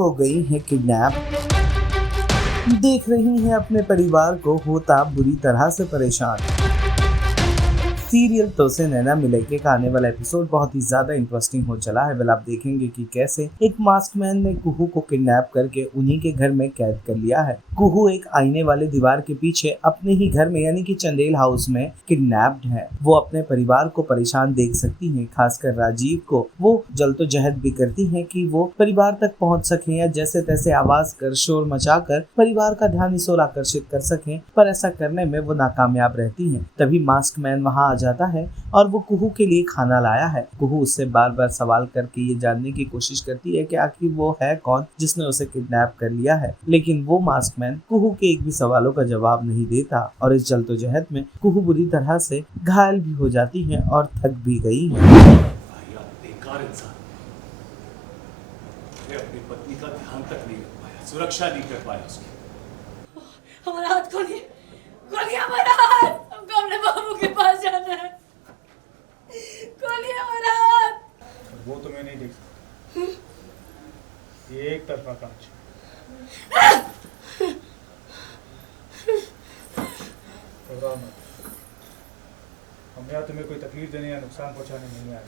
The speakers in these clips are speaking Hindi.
हो गई है किडनैप, देख रही हैं अपने परिवार को होता बुरी तरह से परेशान। सीरियल तो से नैना मिलेके का आने वाला एपिसोड बहुत ही ज्यादा इंटरेस्टिंग हो चला है। वेल आप देखेंगे कि कैसे एक मास्क मैन ने कुहू को किडनैप करके उन्हीं के घर में कैद कर लिया है। कुहू एक आईने वाले दीवार के पीछे अपने ही घर में यानी कि चंदेल हाउस में किडनैप्ड है। वो अपने परिवार को परेशान देख सकती हैं, खासकर राजीव को। वो जल्दोजहद भी करती हैं कि वो परिवार तक पहुंच सकें या जैसे तैसे आवाज कर शोर मचाकर परिवार का ध्यान इस ओर आकर्षित कर सकें, पर ऐसा करने में वो नाकामयाब रहती हैं। तभी मास्क मैन वहां आ जाता है और वो कुहू के लिए खाना लाया है। कुहू उससे बार बार सवाल करके ये जानने की कोशिश करती है कि आखिर वो है कौन जिसने उसे किडनैप कर लिया है, लेकिन वो मास्क मैन कुहू के एक भी सवालों का जवाब नहीं देता और इस जल्दोजहद में कुहू बुरी तरह से घायल भी हो जाती है और थक भी गई है। बेकार इंसान, अपनी पत्नी का ध्यान तक नहीं रख पाया, सुरक्षा नहीं कर पाया उसकी। हमारा हाथ खोलिए, खोलिए हमारा हाथ, हमको अपने बाबू के पास जाना है। खोलिए हमारा हाथ। वो तुम्हें नहीं देख सकता, ये एक तरफा कांच। घबराओ मत, हम यहाँ तुम्हें कोई तकलीफ देने या नुकसान पहुँचाने नहीं आए।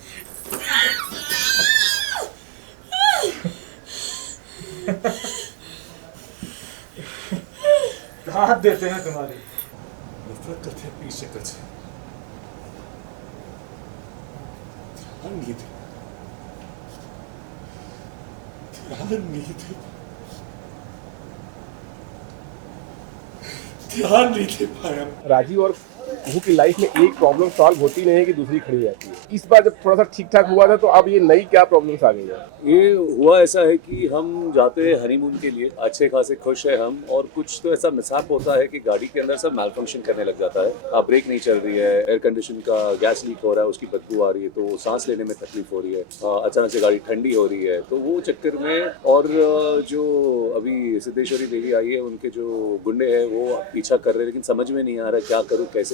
दांत देते हैं तुम्हारे, नफरत करते हैं अपनी शक्ल से। ध्यान नहीं दे, ध्यान नहीं दे पाया। राजीव और कुहू की लाइफ में एक प्रॉब्लम सॉल्व होती नहीं है कि दूसरी खड़ी रहती है। इस बार जब थोड़ा सा ठीक ठाक हुआ था तो अब ये नई क्या प्रॉब्लम्स आ गई है? ये हुआ ऐसा है कि हम जाते हैं हनीमून के लिए, अच्छे खासे खुश है हम, और कुछ तो ऐसा मिसहैप होता है कि गाड़ी के अंदर सब मैलफंक्शन करने लग जाता है। ब्रेक नहीं चल रही है, एयर कंडीशन का गैस लीक हो रहा है, उसकी बदबू आ रही है, तो सांस लेने में तकलीफ हो रही है, अचानक से गाड़ी ठंडी हो रही है। तो वो चक्कर में, और जो अभी सिद्धेश्वरी देवी आई है उनके जो गुंडे हैं वो पीछा कर रहे हैं, लेकिन समझ में नहीं आ रहा है क्या करूँ, कैसे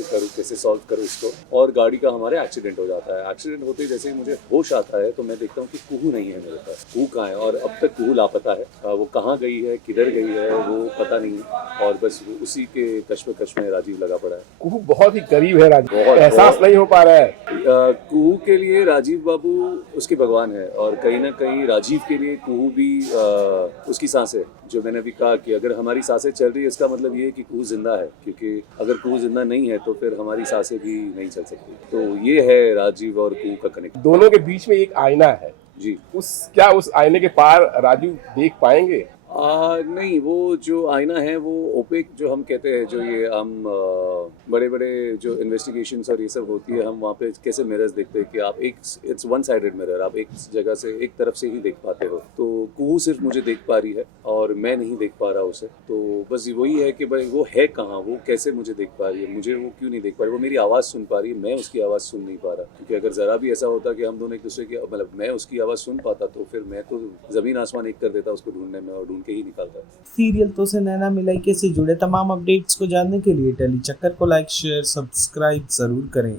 सॉल्व करूँ इसको। और गाड़ी का हमारे एक्सीडेंट हो जाता है। एक्सीडेंट होते ही जैसे ही मुझे होश आता है तो मैं देखता हूँ कि कुहू नहीं है मेरे पास। कुहू कहाँ है? और अब तक कुहू लापता है। वो कहाँ गई है, किधर गई है, वो पता नहीं। और बस उसी के कश्मकश में राजीव लगा पड़ा है। कुहू बहुत ही करीब है राजीव, एहसास नहीं हो पा रहा है। कुहू के लिए राजीव बाबू उसके भगवान है, और कहीं ना कहीं राजीव के लिए कुहू भी उसकी सांस है। जो मैंने अभी कहा कि अगर हमारी सांसें चल रही है इसका मतलब ये है कि कुहू जिंदा है, क्योंकि अगर कुहू जिंदा नहीं है तो फिर हमारी सांसें भी नहीं चल सकती। तो ये है राजीव और कुहू का कनेक्ट। दोनों के बीच में एक आईना है जी। उस आईने के पार राजीव देख पाएंगे? नहीं, वो जो आईना है वो ओपेक जो हम कहते हैं, जो ये हम बड़े बड़े जो इन्वेस्टिगेशंस और ये सब होती है, हम वहाँ पे कैसे मिरर्स देखते हैं कि आप इट्स वन साइडेड मिरर, आप एक जगह से एक तरफ से ही देख पाते हो। तो कुहू सिर्फ मुझे देख पा रही है और मैं नहीं देख पा रहा उसे। तो बस वही है कि भाई वो है कहाँ, वो कैसे मुझे देख पा रही है, मुझे वो क्यों नहीं देख पा रही, वो मेरी आवाज़ सुन पा रही है, मैं उसकी आवाज़ सुन नहीं पा रहा। क्योंकि अगर ज़रा भी ऐसा होता कि हम दोनों एक दूसरे की, मतलब मैं उसकी आवाज़ सुन पाता तो फिर मैं तो ज़मीन आसमान एक कर देता उसको ढूंढने में, और ढूंढ के ही निकालता। सीरियल तो से नैना मिलेके से जुड़े तमाम अपडेट्स को जानने के लिए टेली चक्कर को लाइक शेयर सब्सक्राइब जरूर करें।